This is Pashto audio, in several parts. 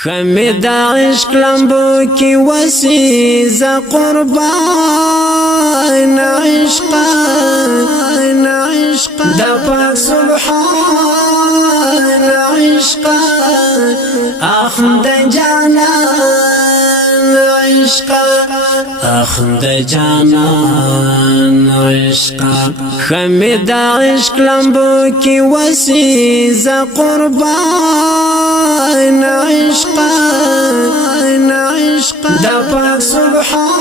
خمید عشق لمبو کی وسیز قربان عشقا دا پاک سبحان عشقا اخند جانان عشقا اخند جانان عشقا خمید عشق لمبو کی وسیز قربان عشقا دا پاک سبحان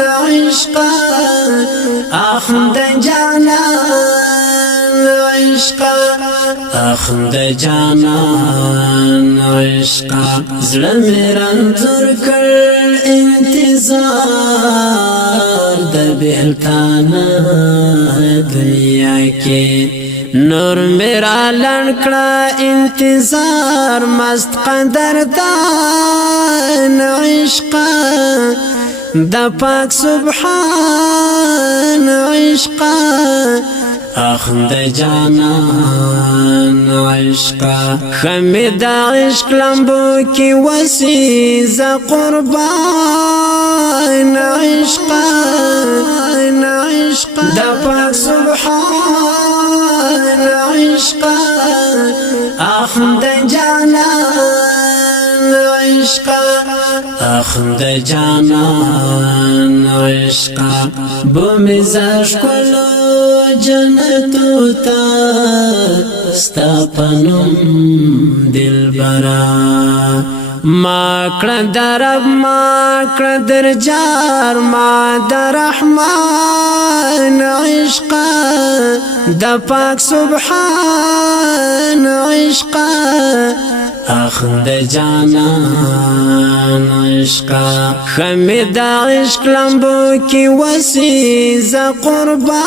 عشقا اخند جانان عشقا اخند جانان عشقا زړه مې رنځور کړ انتظار د بهتانه دنیا کې نور میرا لنکڑا انتظار مست قدردان عشقا دا پاک سبحان عشقا اخند جانان عشقا خمید عشق لمبو کی وسیز قربان عشقا دا پاک سبحان عشقا اخند جانان عشقا اخند جانان عشقا بومزاش کلو جنتو تا ستا پنم دلبرا ما کړه درب ما کړه درجار ما در رحمان عشقا د پاک سبحان عشقا اخند جانان عشقا خمید عشق لمبو کی وسیز قربان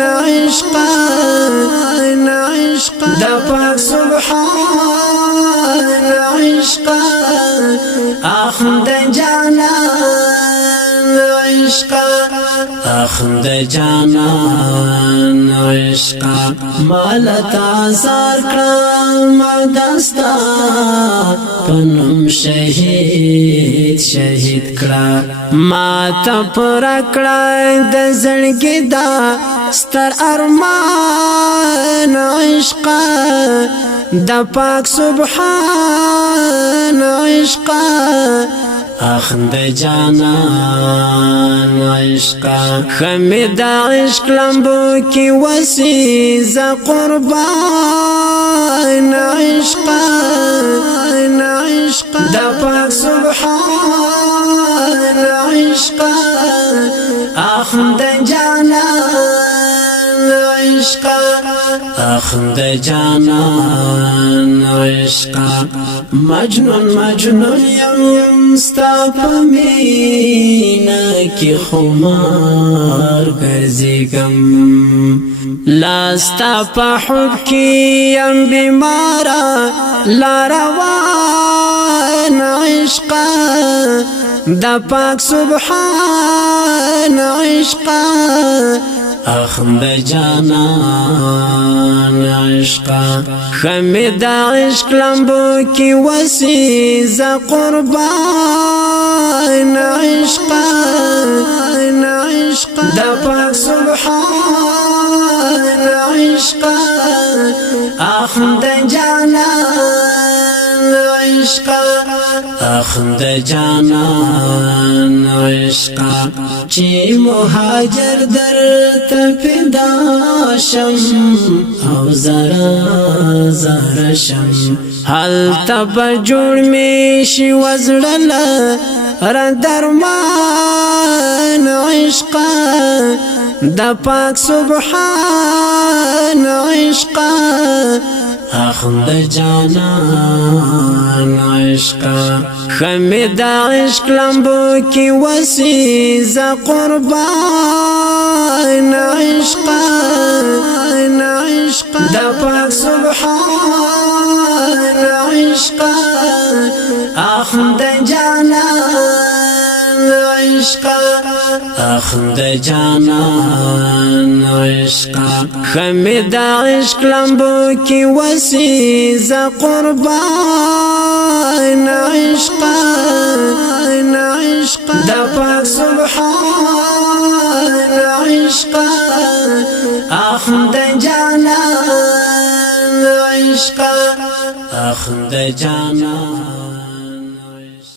عشقا د پاک سبحان عشقا اخند جانان عشقا اخند جانان عشقا مالتا زار کرم دستا پنم شهید کرا ما تا پورا کرا د زړګي دا ستر ارمان عشقا د پاک سبحان عشقا اخند جانان عشقا خمید عشق لمبو کی وسیز قربان عشقا دا پاک سبحان عشقا اخند جانان عشقا اخند جانان عشقا مجنون یم ستا پمینا کی خمار گرزیگم لاستا پا حب کی یم بیمارا لاروان عشقا دا پاک سبحان عشقا اخند جانان عشقا خمید عشق لمبو کی وسیز قربان عشقا دا پاک سبحان عشقا اخند جانان عشقا اخند جانان عشقا چی مهاجر در تپیدا شم او زرا شم حال تب جوړ می شي وزړل را درمان عشقا د پاک سبحان عشقا اخند جانان عشقا خمید عشق لمبو کی وسیز قربان عشقا دا پاک سبحان عشقا اخند جانان عشقا اخند جانان عشقا خمد عشق لمبو کی وسیز قربان عشقا دا پاک سبحان عشقا اخند جانان عشقا اخند جانان